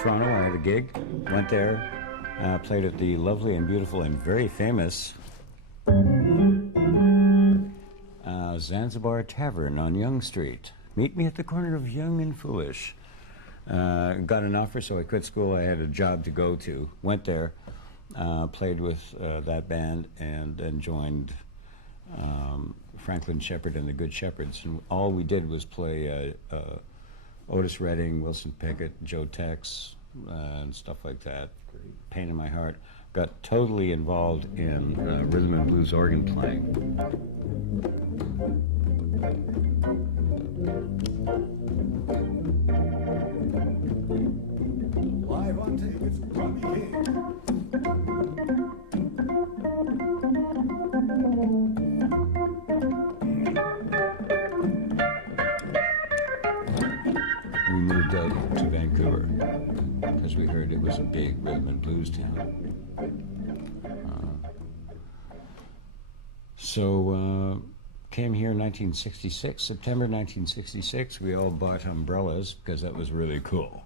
Toronto. I had a gig, went there, played at the lovely and beautiful and very famous Zanzibar Tavern on Yonge Street. Meet me at the corner of Yonge and Foolish. Got an offer, so I quit school. I had a job to go to. Went there, played with that band, and then joined Franklin Shepherd and the Good Shepherds. And all we did was play Otis Redding, Wilson Pickett, Joe Tex, and stuff like that. Pain in my heart. Got totally involved in rhythm and blues organ playing. Live on tape, it's Robbie King. We moved out to Vancouver because we heard it was a big rhythm and blues town. So came here in 1966, September 1966. We all bought umbrellas because that was really cool.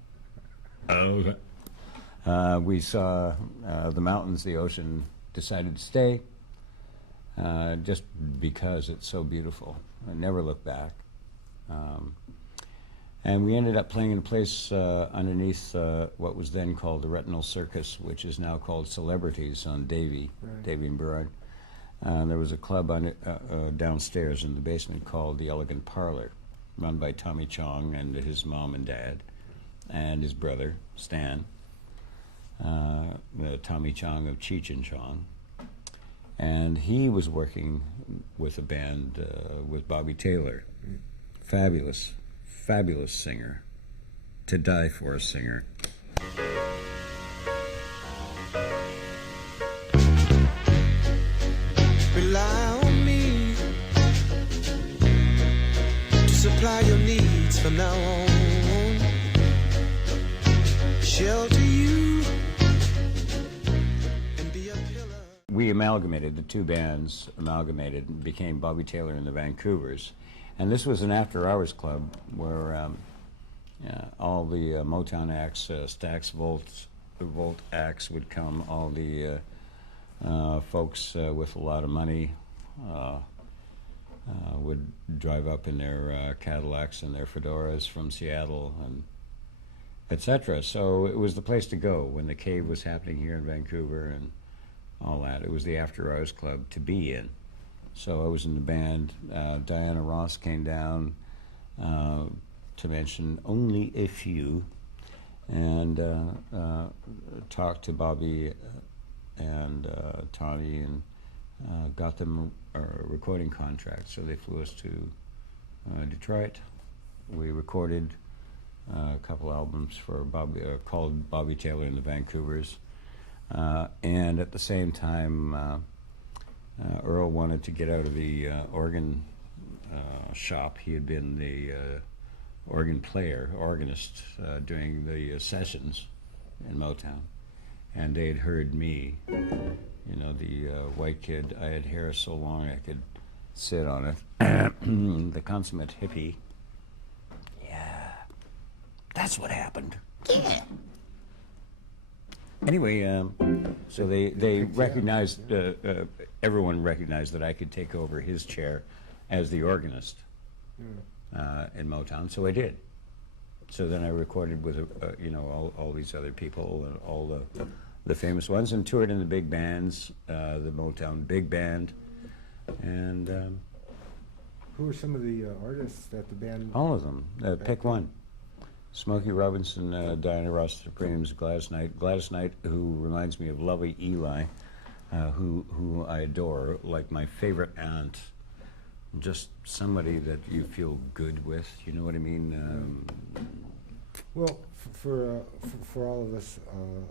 We saw the mountains, the ocean, decided to stay just because it's so beautiful. I never looked back. And we ended up playing in a place underneath what was then called the Retinal Circus, which is now called Celebrities on Davie, right. Davie and Burrard. There was a club downstairs in the basement called the Elegant Parlor, run by Tommy Chong and his mom and dad, and his brother, Stan, Tommy Chong of Cheech and Chong. And he was working with a band with Bobby Taylor, fabulous singer, to die for a singer. Rely on me to supply your needs from now on. Shelter you and be a pillar. We amalgamated, the two bands amalgamated and became Bobby Taylor and the Vancouvers. And this was an after-hours club where all the Motown acts, Stax Volt acts would come, all the folks with a lot of money would drive up in their Cadillacs and their fedoras from Seattle, and etc. So it was the place to go when the Cave was happening here in Vancouver and all that. It was the after-hours club to be in. So I was in the band. Diana Ross came down, to mention only a few, and talked to Bobby and Tommy and got them a recording contract. So they flew us to Detroit. We recorded a couple albums for Bobby, called Bobby Taylor and the Vancouvers. And at the same time, Earl wanted to get out of the organ shop. He had been the organist during the sessions in Motown. And they had heard me, you know, the white kid. I had hair so long I could sit on it. The consummate hippie. Yeah, that's what happened. Yeah. Anyway, so they recognized, everyone recognized that I could take over his chair as the organist in Motown, so I did. So then I recorded with, you know, all these other people, and all the famous ones, and toured in the big bands, the Motown Big Band, and... Who were some of the artists that the band... All of them. Pick one. Smokey Robinson, Diana Ross Supremes, Gladys Knight, who reminds me of Lovey Eli, who I adore, like my favorite aunt. Just somebody that you feel good with, you know what I mean? Well, for all of us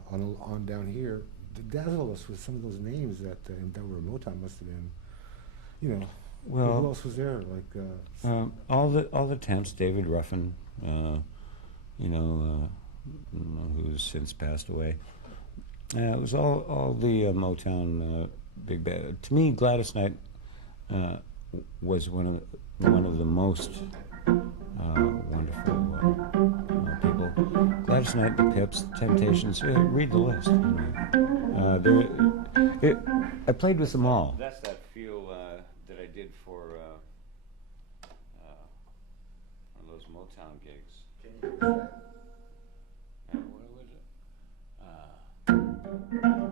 on down here, dazzle us with some of those names that were Motown must have been, you know. Well, who else was there? Like all the temps, David Ruffin, you know, who's since passed away. It was all the Motown big band. To me, Gladys Knight was one of the most wonderful people. Gladys Gladys Knight, the Pips, the Temptations. Read the list. I played with them all. That's that feel that I did for one of those Motown gigs. What was it?